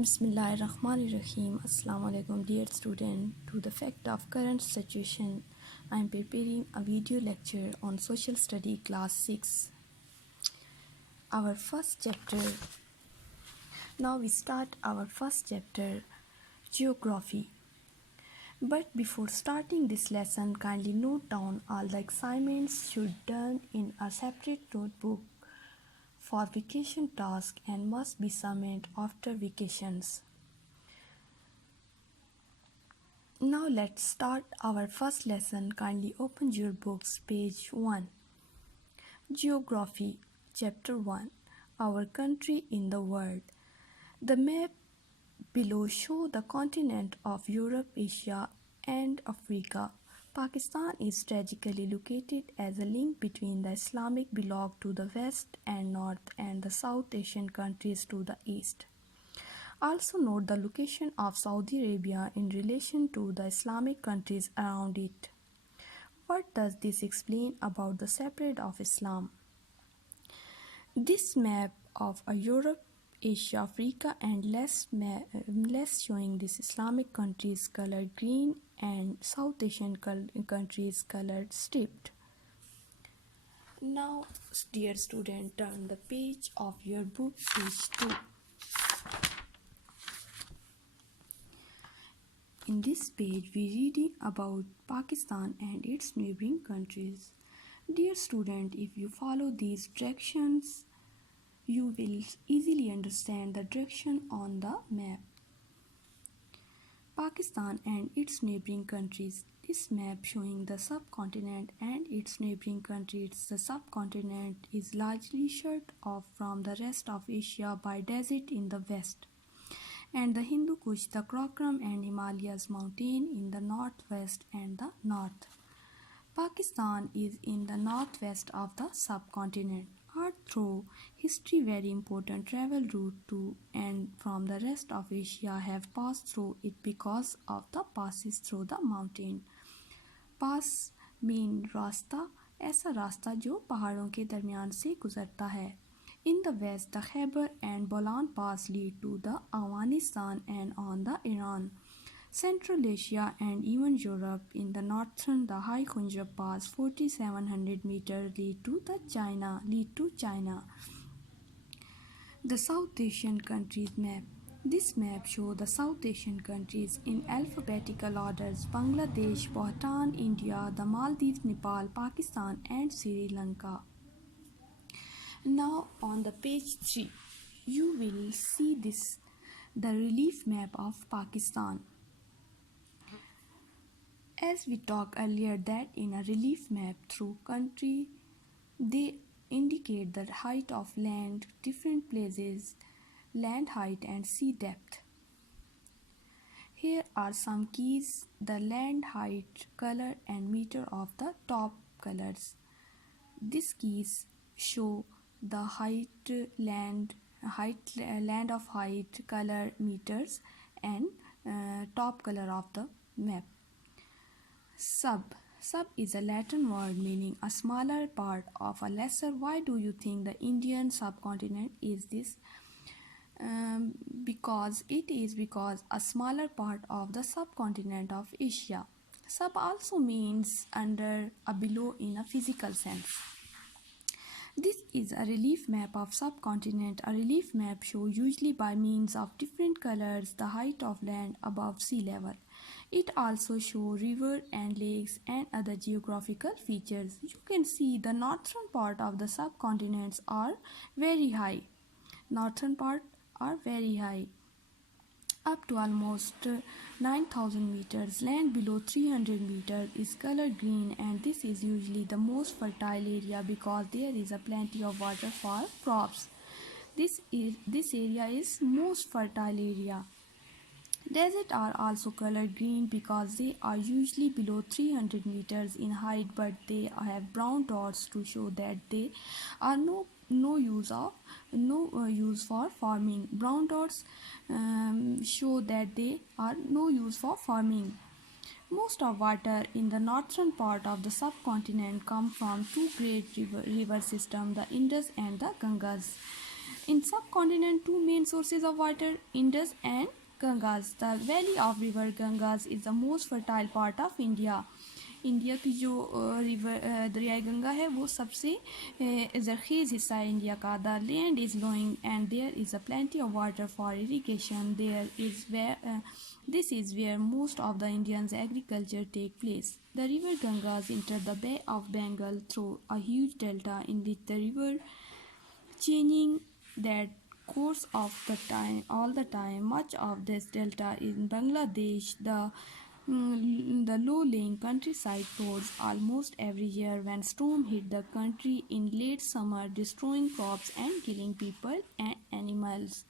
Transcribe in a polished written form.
Bismillahirrahmanirrahim. Assalamu alaikum, dear student. To the fact of current situation, I am preparing a video lecture on social study class 6. Our first chapter. Now we start our first chapter, geography. But before starting this lesson, kindly note down all the assignments should done in a separate notebook for vacation task and must be submitted after vacations. Now let's start our first lesson. Kindly open your books, page 1. Geography, Chapter 1. Our country in the world. The map below show the continent of Europe, Asia and Africa. Pakistan is strategically located as a link between the Islamic bloc to the west and north and the South Asian countries to the east. Also note the location of Saudi Arabia in relation to the Islamic countries around it. What does this explain about the separate of Islam? This map of a Europe, Asia, Africa and less showing this Islamic countries colored green and South Asian countries colored striped. Now, dear student, turn the page of your book, page 2. In this page, we reading about Pakistan and its neighboring countries. Dear student, if you follow these directions, you will easily understand the direction on the map. Pakistan and its neighboring countries. This map showing the subcontinent and its neighboring countries. The subcontinent is largely shut off from the rest of Asia by desert in the west, and the Hindu Kush, the Karakoram and Himalayas mountain in the northwest and the north. Pakistan is in the northwest of the subcontinent. Are through history very important travel route to and from the rest of Asia have passed through it because of the passes through the mountain. Pass mean रास्ता, ऐसा रास्ता जो पहाड़ों के दरमियान से गुजरता है. In the west, the Khyber and Bolan Pass lead to the Afghanistan and on the Iran, Central Asia and even Europe. In the northern, the High Khunjab Pass, 4,700 meters, lead to China. The South Asian countries map. This map shows the South Asian countries in alphabetical orders: Bangladesh, Bhutan, India, the Maldives, Nepal, Pakistan and Sri Lanka. Now on the page 3, you will see the relief map of Pakistan. As we talked earlier that in a relief map through country, they indicate the height of land, different places, land height and sea depth. Here are some keys: the land height, color and meter of the top colors. These keys show the land of height, color, meters and top color of the map. Sub is a Latin word meaning a smaller part of a lesser. Why do you think the Indian subcontinent is this? Because a smaller part of the subcontinent of Asia. Sub also means under or below in a physical sense. This is a relief map of subcontinent. A relief map shows usually by means of different colors the height of land above sea level. It also shows river and lakes and other geographical features. You can see the northern part of the subcontinents are very high. Up to almost 9,000 meters. Land below 300 meters is colored green, and this is usually the most fertile area because there is a plenty of water for crops. This area is most fertile area. Deserts are also colored green because they are usually below 300 meters in height, but they have brown dots to show that they are no use for farming. Brown dots show that they are no use for farming. Most of water in the northern part of the subcontinent come from two great river systems, the Indus and the Ganges. In subcontinent, two main sources of water, Indus and Ganges. The valley of river Ganges is the most fertile part of India. India की जो river दरियाई गंगा है वो सबसे ज़रख़ीज़ हिस्सा है India का. The land is lowing and there is a plenty of water for irrigation. This is where most of the Indians' agriculture take place. The river Ganges enters the Bay of Bengal through a huge delta in which the river changing that course of the time all the time. Much of this delta in Bangladesh, the low-lying countryside floods almost every year when storms hit the country in late summer, destroying crops and killing people and animals.